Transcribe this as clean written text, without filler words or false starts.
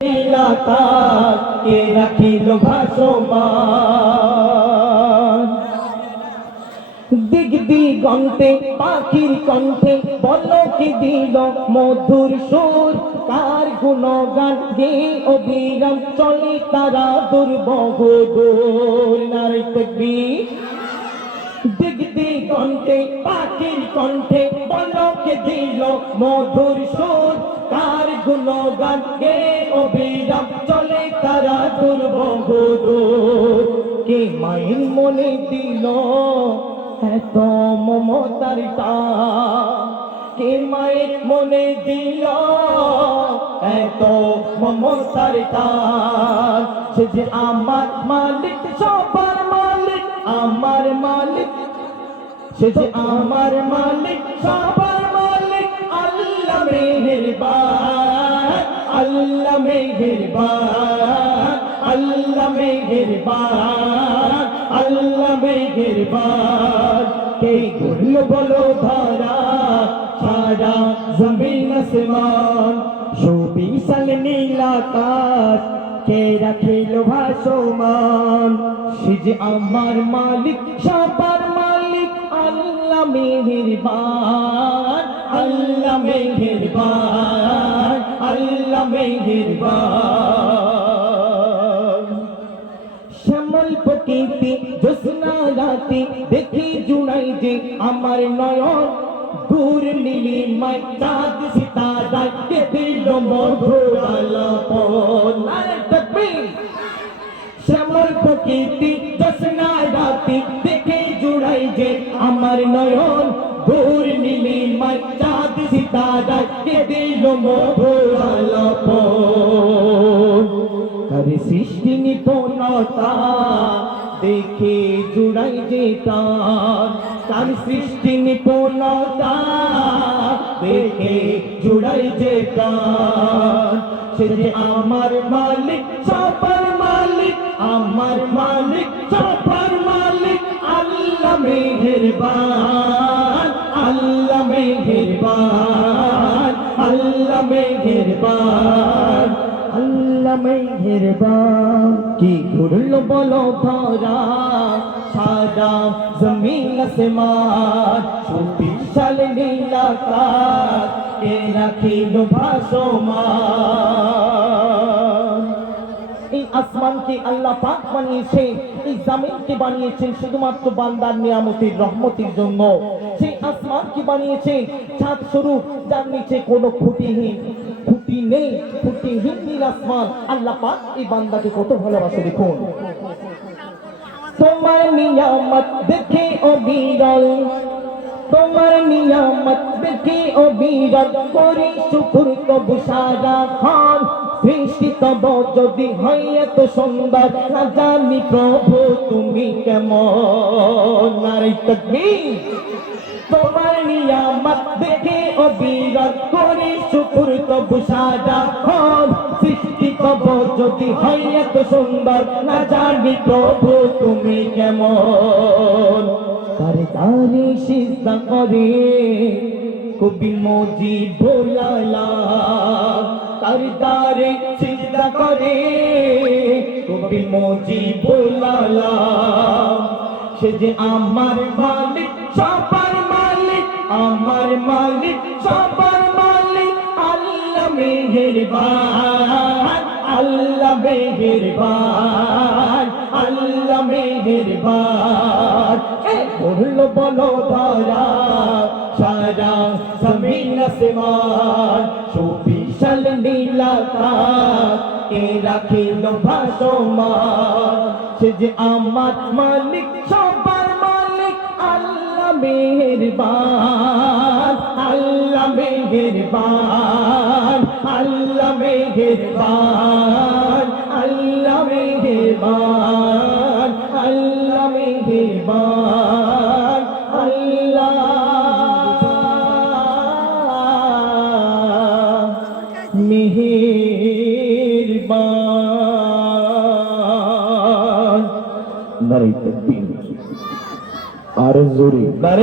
কে রাখিল ভাসমান দিগ দিগন্তে পাখির কণ্ঠে পলকে দিল মধুর সুর কার গুণগান গে অবিরাম চলে তারা দুর্বহ দূর নারে তাকবীর দিগ দিগন্তে পাখির কণ্ঠে পলকে দিল মধুর সুর কার গুণগান গে অবিরাম চলে তারা দুর্বহ দূর কে মায়ের মনে দিল এত মমতার টান কে মায়ের মনে দিল এত মমতার টান সে যে আমার মালিক সবার মালিক আমার মালিক সে যে আমার মালিক সবার মালিক আল্লাহ মেহেরবান আল্লাহ মেহেরবান আল্লাহ মেহেরবান আল্লাহ মেহেরবান কে করল বলো ধারা সারা জমিন আসমান সুবিশাল নীল আকাশ কে রাখিল ভাসমান সে যে আমার মালিক সবার মালিক আল্লাহ মেহেরবান আল্লাহ মেহেরবান আল্লাহ মেহেরবান শ্যামল প্রকৃতি জ্যোৎস্না রাতে দেখি জুড়াই যে আমার নয়ন দূর নীলিমায় চাঁদ সিতারায় কে দিল মধুর আলাপন নারে তাকবীর শ্যামল প্রকৃতি জ্যোৎস্না রাতে দেখি জুড়াই যে আমার নয়ন দূর নীলিমায় চাঁদ সিতারায় কে দিল মধুর আলাপন তার সৃষ্টি নিপুণতা দেখে জুড়াই যে তার সৃষ্টি নিপুণতা দেখে জুড়াই যে সে যে আমার মালিক সবার মালিক আমার মালিক সবার মালিক আল্লাহ মেহেরবান আল্লাহ মেহেরবান আল্লাহ মেহেরবান আল্লাহ মেহেরবান কি করল বলো ধরা সারা জমিন আসমান সুবিশাল নীল আকাশ কে রাখিল ভাসমান এই আসমানকে আল্লাহ পাক বানিয়েছেন এই জমিনকে বানিয়েছেন শুধুমাত্র বান্দার নিয়ামতের রহমতের জন্য সেই আসমানকে বানিয়েছেন চাঁদ স্বরূপ যার নিচে কোনো খুঁটিহীন খুঁটি নেই খুঁটিহীন নীল আসমান আল্লাহ পাক এই বান্দাকে কত ভালোবাসে দেখুন তোমার নিয়ামত দেখে ও বিরল তোমার নিয়ামত দেখে ও বিরল করি শুকর তবু সারাক্ষণ সৃষ্টি তব যদি হয় এত সুন্দর না জানি প্রভু তুমি কেমন নারে তাকবীর তোমার নিয়ামত দেখে ও বিরল করি শুকর তবু সারাক্ষণ সৃষ্টি তব যদি হয় এত সুন্দর না জানি প্রভু তুমি কেমন তারে তারে সিজদা করে কবি মজি ভোলালা তারে তারে সিজদা করে কবি মজি ভোলালা সে যে আমার মালিক সবার মালিক আমার মালিক সবার মালিক আল্লাহ মেহেরবান আল্লাহ মেহেরবান আল্লাহ মেহেরবান বলল বলো ধরা সারা জমিন আসমান সুবিশাল নীল আকাশ কে রাখিল ভাসমান সে যে আমার মালিক সবার মালিক আল্লাহ মেহেরবান আল্লাহ মেহেরবান আল্লাহ মেহেরবান আল্লাহ মেহেরবান আল্লাহ মেহেরবান আল্লাহ মেহেরবান নারে তাকবীর আর জোরে